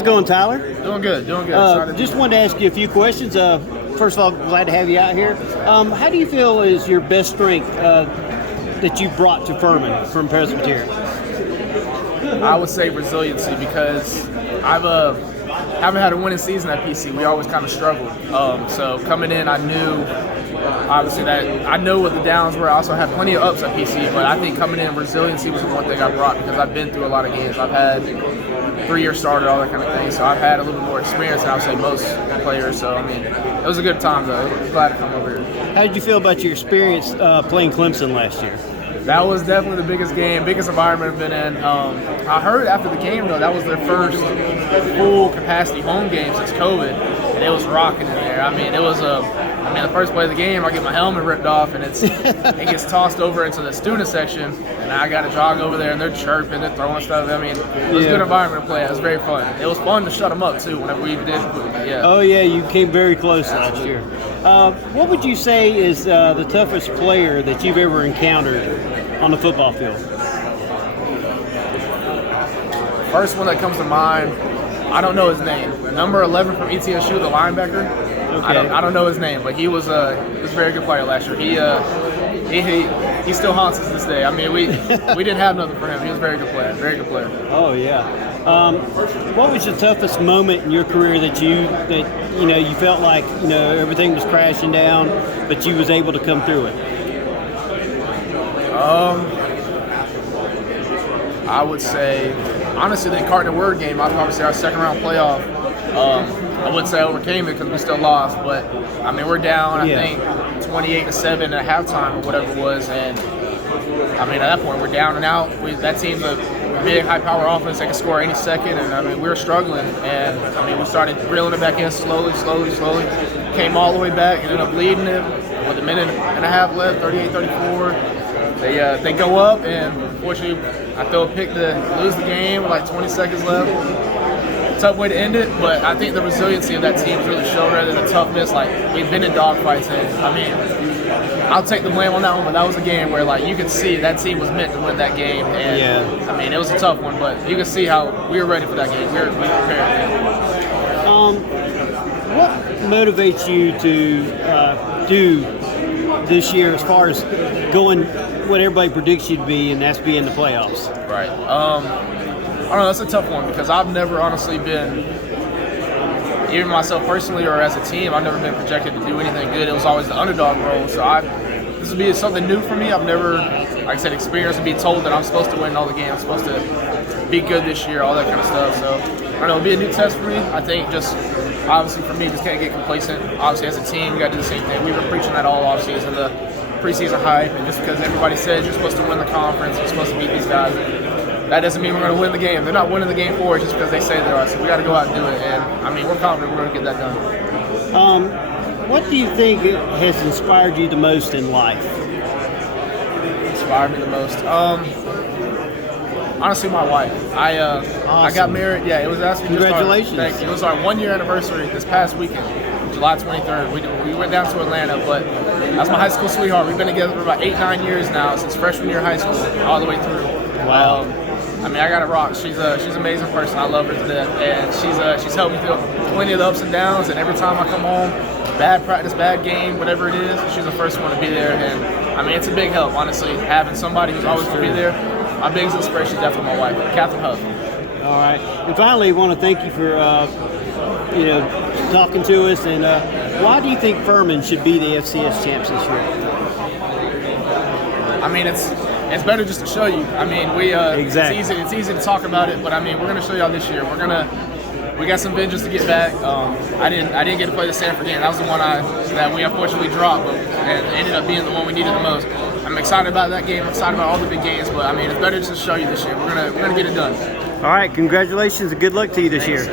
How's it going, Tyler? Doing good, doing good. Just wanted to ask you a few questions. First of all, glad to have you out here. How do you feel is your best strength that you brought to Furman from Presbyterian? I would say resiliency, because haven't had a winning season at PC. We always kind of struggled. So coming in, I knew obviously that I know what the downs were. I also had plenty of ups at PC, but I think coming in, resiliency was the one thing I brought, because I've been through a lot of games. I've had 3-year starter, all that kind of thing. So I've had a little bit more experience than I would say most players. So I mean, it was a good time though. I was glad to come over here. How did you feel about your experience playing Clemson last year? That was definitely the biggest game, biggest environment I've been in. I heard after the game, though, that was their first full capacity home game since COVID, and it was rocking in there. I mean, the first play of the game, I get my helmet ripped off, and it gets tossed over into the student section, and I got to jog over there, and they're chirping, they're throwing stuff. I mean, it was a good environment to play. It was very fun. It was fun to shut them up, too, whenever we did. Yeah. Oh, yeah, you came very close last year. What would you say is the toughest player that you've ever encountered on the football field? First one that comes to mind, I don't know his name. Number 11 from ETSU, the linebacker. Okay. I don't know his name, but he was a very good player last year. He still haunts us this day. I mean, we didn't have nothing for him. He was a very good player. Very good player. Oh yeah. What was the toughest moment in your career that you felt like everything was crashing down, but you was able to come through it? I would say, honestly, the Cardinal Word game, obviously our second round playoff, I wouldn't say I overcame it because we still lost, but I mean, we're down, I think, 28-7 at halftime or whatever it was, and I mean, at that point, we're down and out. That team's a big, high-power offense. They can score any second, and I mean, we were struggling, and I mean, we started reeling it back in slowly. Came all the way back, ended up leading it with a minute and a half left, 38-34. They go up, and unfortunately, I throw a pick to lose the game with like 20 seconds left. Tough way to end it, but I think the resiliency of that team really showed rather than the toughness. Like, we've been in dogfights, and I mean, I'll take the blame on that one, but that was a game where like you could see that team was meant to win that game, and I mean, it was a tough one, but you can see how we were ready for that game. We were prepared. What motivates you to do this year as far as going what everybody predicts you to be, and that's be in the playoffs? Right. I don't know, that's a tough one, because I've never honestly been, even myself personally or as a team, I've never been projected to do anything good. It was always the underdog role, so this would be something new for me. I've never, like I said, experienced and be told that I'm supposed to win all the games, I'm supposed to be good this year, all that kind of stuff. So, I don't know, it'll be a new test for me. I think just, obviously for me, just can't get complacent. Obviously as a team, we got to do the same thing. We were preaching that all offseason, the preseason hype, and just because everybody says you're supposed to win the conference, you're supposed to beat these guys, that doesn't mean we're going to win the game. They're not winning the game for us just because they say they are. So we got to go out and do it. And I mean, we're confident we're going to get that done. What do you think has inspired you the most in life? Inspired me the most. Honestly, my wife. Awesome. I got married. Yeah, it was actually congratulations. Thank you. It was our 1-year anniversary this past weekend, July 23rd. We went down to Atlanta, but that's my high school sweetheart. We've been together for about 8-9 years now, since freshman year of high school, all the way through. Wow. I mean, I got to rock. She's an amazing person. I love her to death, and she's helped me through plenty of the ups and downs. And every time I come home, bad practice, bad game, whatever it is, she's the first one to be there. And I mean, it's a big help, honestly, having somebody who's always going to be there. My biggest inspiration is definitely my wife, Catherine Huff. All right. And finally, I want to thank you for talking to us. And why do you think Furman should be the FCS champs this year? I mean, it's better just to show you. I mean, exactly. It's easy to talk about it, but I mean, we're gonna show y'all this year. We got some vengeance to get back. I didn't get to play the Stanford game. That was the one that we unfortunately dropped, but it ended up being the one we needed the most. I'm excited about that game. I'm excited about all the big games, but I mean, it's better just to show you this year. We're gonna get it done. All right, congratulations and good luck to you this year.